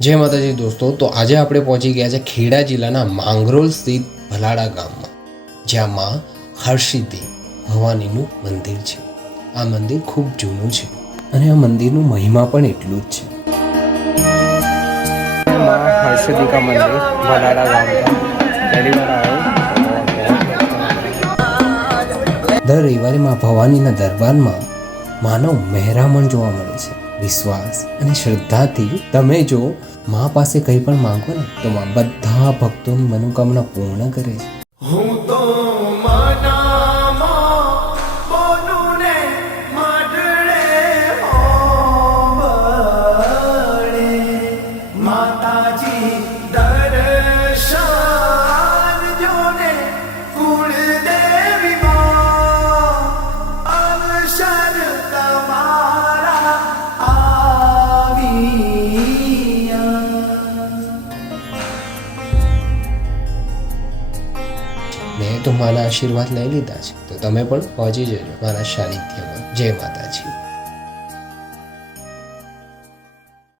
જય માતાજી દોસ્તો, તો આજે આપણે પહોંચી ગયા છે ખેડા જિલ્લાના માંગરોળ સ્થિત ભલાડા ગામમાં, જ્યાં માં હરસિદ્ધિ ભવાનીનું મંદિર છે. આ મંદિર ખૂબ જૂનું છે અને આ મંદિરનું મહિમા પણ એટલું જ છે. માં હરસિદ્ધિ કા મંદિર ભલાડા ગામ પહેલી વાર આવ્યો. દર રવિવારે માં ભવાનીના દરબારમાં માનવ મહેરામણ જોવા મળે છે. વિશ્વાસ અને શ્રદ્ધાથી તમે જો માં પાસે કંઈ પણ માંગો ને તો માં બધા ભક્તોની મનોકામના પૂર્ણ કરે છે. હું તો મનામાં બોલું ને માટડે હોબળે માતાજી દર્શન જોને કુળદેવી માં અવસર તમારા મેં તો મારા આશીર્વાદ લઈ લીધા છે, તો તમે પણ પહોંચી જજો મારા સાનિધ્યમાં. જય માતાજી.